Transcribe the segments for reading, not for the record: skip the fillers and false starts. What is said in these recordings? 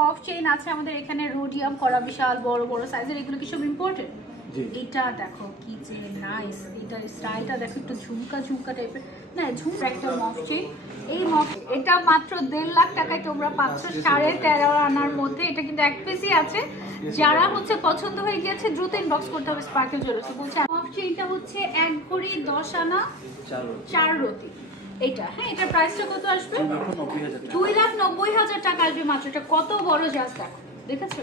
মফ chain আছে আমাদের এখানে, রোডিয়াম করা বিশাল বড় বড় সাইজের, এগুলো কি সব ইম্পর্টেন্ট? এটা দেখো কি যে নাইস, এটার স্টাইলটা দেখো, একটু ঝুমকা ঝুমকা টাইপের না, ঝুমকা একটা মফ চেইন। এই মফ এটা মাত্র 1.5 লাখ টাকায় তোমরা পাচ্ছ 13.5 আনার মধ্যে। এটা কিন্তু এক পিসই আছে, যারা হচ্ছে পছন্দ হয়ে গিয়েছে দ্রুত ইনবক্স করতে হবে স্পার্কেল জুয়েলার্স। বলছে মফ চেইনটা হচ্ছে 1 ভরি 10 আনা 4 রতি। এটা হ্যাঁ, এটার প্রাইসটা কত আসবে? 2,90,000 টাকা আসবে মাত্র। এটা কত বড় জাস্ট দেখো, দেখেছো?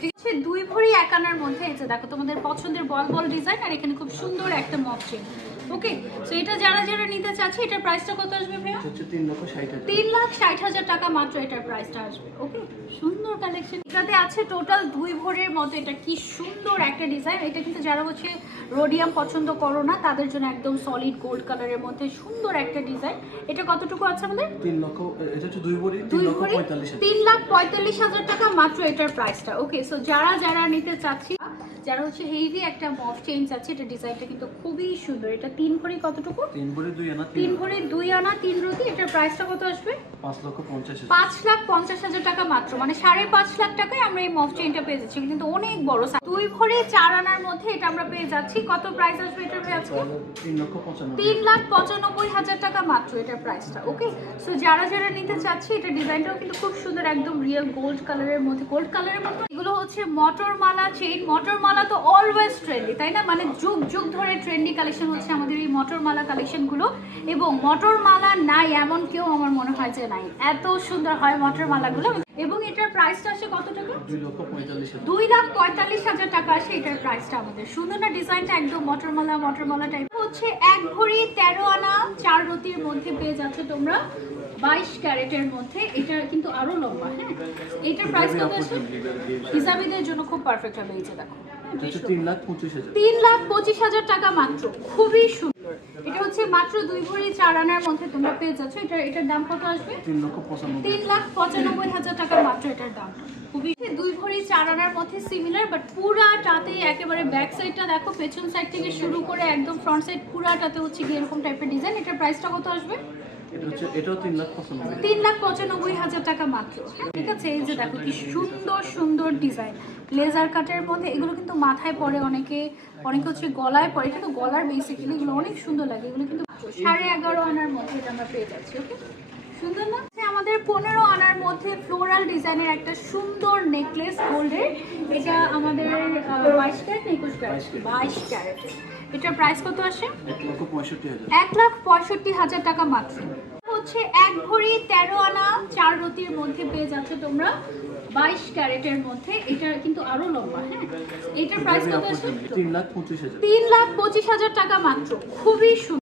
ঠিক আছে, 2 ভরি 1 আনার মধ্যে। এই যে দেখো তোমাদের পছন্দের বল বল ডিজাইন, আর এখানে খুব সুন্দর একটা মফ চেইন। ওকে, সো এটা যারা যারা নিতে চাচ্ছে, এটার প্রাইসটা কত আসবে ভাইয়া? 3,60,000 টাকা মাত্র এটার প্রাইসটা আসবে। ওকে, সুন্দর কালেকশন এটাতে আছে টোটাল 2 ভরির মতো। এটা কি সুন্দর একটা ডিজাইন। এটা কিন্তু যারা হচ্ছে রোডিয়াম পছন্দ করো না, তাদের জন্য একদম সলিড গোল্ড কালারের মধ্যে সুন্দর একটা ডিজাইন। এটা কতটুকু আছে আমাদের? 3 লক্ষ, এটা হচ্ছে 2 ভরি 3,45,000 টাকা মাত্র এটার প্রাইসটা। ওকে, সো যারা যারা নিতে চাচ্ছি, যারা হচ্ছে হেভি একটা মফ চেইন আছে, এটা ডিজাইনটা কিন্তু খুবই সুন্দর। এটা 3 ভরি কতটুকু? 3 ভরি 2 আনা 3 ভরি 2 আনা 3 রতি। এটার প্রাইসটা কত আসবে? 5,50,000। 5,50,000 টাকা মাত্র, মানে 5.5 লাখ টাকায় আমরা এই মফ চেইনটা পেয়ে যাচ্ছি। কিন্তু অনেক বড় সাইজ, 2 ভরি 4 আনার মধ্যে এটা আমরা পেয়ে যাচ্ছি। কত প্রাইস আসবে এটার আজকে? 3,95,000 টাকা মাত্র এটার প্রাইসটা। ওকে, সো যারা যারা নিতে চাচ্ছি, এটা ডিজাইনটাও কিন্তু খুব সুন্দর, একদম রিয়েল গোল্ড কালারের মধ্যে। গোল্ড কালারের মধ্যে এগুলো হচ্ছে মটর মালা চেইন। মটর মালা তো অলওয়েজ ট্রেন্ডি, তাই না? মানে যুগ যুগ ধরে ট্রেন্ডি কালেকশন হচ্ছে আমাদের এই মটর মালা কালেকশনগুলো। এবং মটর মালা নাই এমন কেউ আমার মনে হয় যে নাই, এত সুন্দর হয় মটর মালাগুলো। এবং এটার প্রাইসটা আসে কত টাকা? 2,45,000 টাকা আসে এটার প্রাইসটা আমাদের। সুন্দর না ডিজাইনটা, একদম মটর মালা টাইপ। হচ্ছে 1 ভরি 13 আনা 4 রতির মধ্যে পেয়ে যাচ্ছ তোমরা 22 ক্যারেটের মধ্যে। এটা কিন্তু আরো লম্বা। হ্যাঁ, এটার প্রাইস কত আছে? হিসাবিদের জন্য খুব পারফেক্ট হবে। এই যে দেখো, 3,25,000 টাকা মাত্র, খুবই সুন্দর। এটা হচ্ছে মাত্র 2 ভরি 4 আনার মধ্যে তোমরা পেয়ে যাচ্ছ। এটার দাম কত আসবে? 3,95,000 টাকা মাত্র এটার দাম। খুবই 2 ভরি 4 আনার মধ্যে সিমিলার, বাট পুরাটাতে একেবারে ব্যাক সাইডটা দেখো, পেছন সাইড থেকে শুরু করে একদম ফ্রন্ট সাইড পুরাটাতে হচ্ছে কি এরকম টাইপের ডিজাইন। এটার প্রাইসটা কত আসবে? এটাও 3,95,000। 3,95,000 টাকা মাত্র। ঠিক আছে, এই যে দেখো কি সুন্দর সুন্দর ডিজাইন, লেজার কাটের মধ্যে। এগুলো কিন্তু মাথায় পরে, অনেকে হচ্ছে গলায় পরে। এটা তো গলার বেসিক্যালি, এগুলো অনেক সুন্দর লাগে। এগুলো কিন্তু 11.5 আনার মধ্যে এটা আমরা পেয়ে যাচ্ছি। ওকে, সুন্দর না? আমাদের 15 আনার মধ্যে ফ্লোরাল ডিজাইনের একটা সুন্দর নেকলেস গোল্ডের। এটা আমাদের 22 ক্যারেট, 21 ক্যারেট, 22 ক্যারেট। এটার প্রাইস কত আসে? 1,65,000 টাকা মাত্র। হচ্ছে 1 ভরি 13 আনা 4 রতির মধ্যে পেয়ে যাচ্ছ তোমরা 22 ক্যারেটের মধ্যে। এটা কিন্তু আরো লম্বা। হ্যাঁ, এটার প্রাইস কত আসে? 3,25,000। 3,25,000 টাকা মাত্র, খুবই সুন্দর।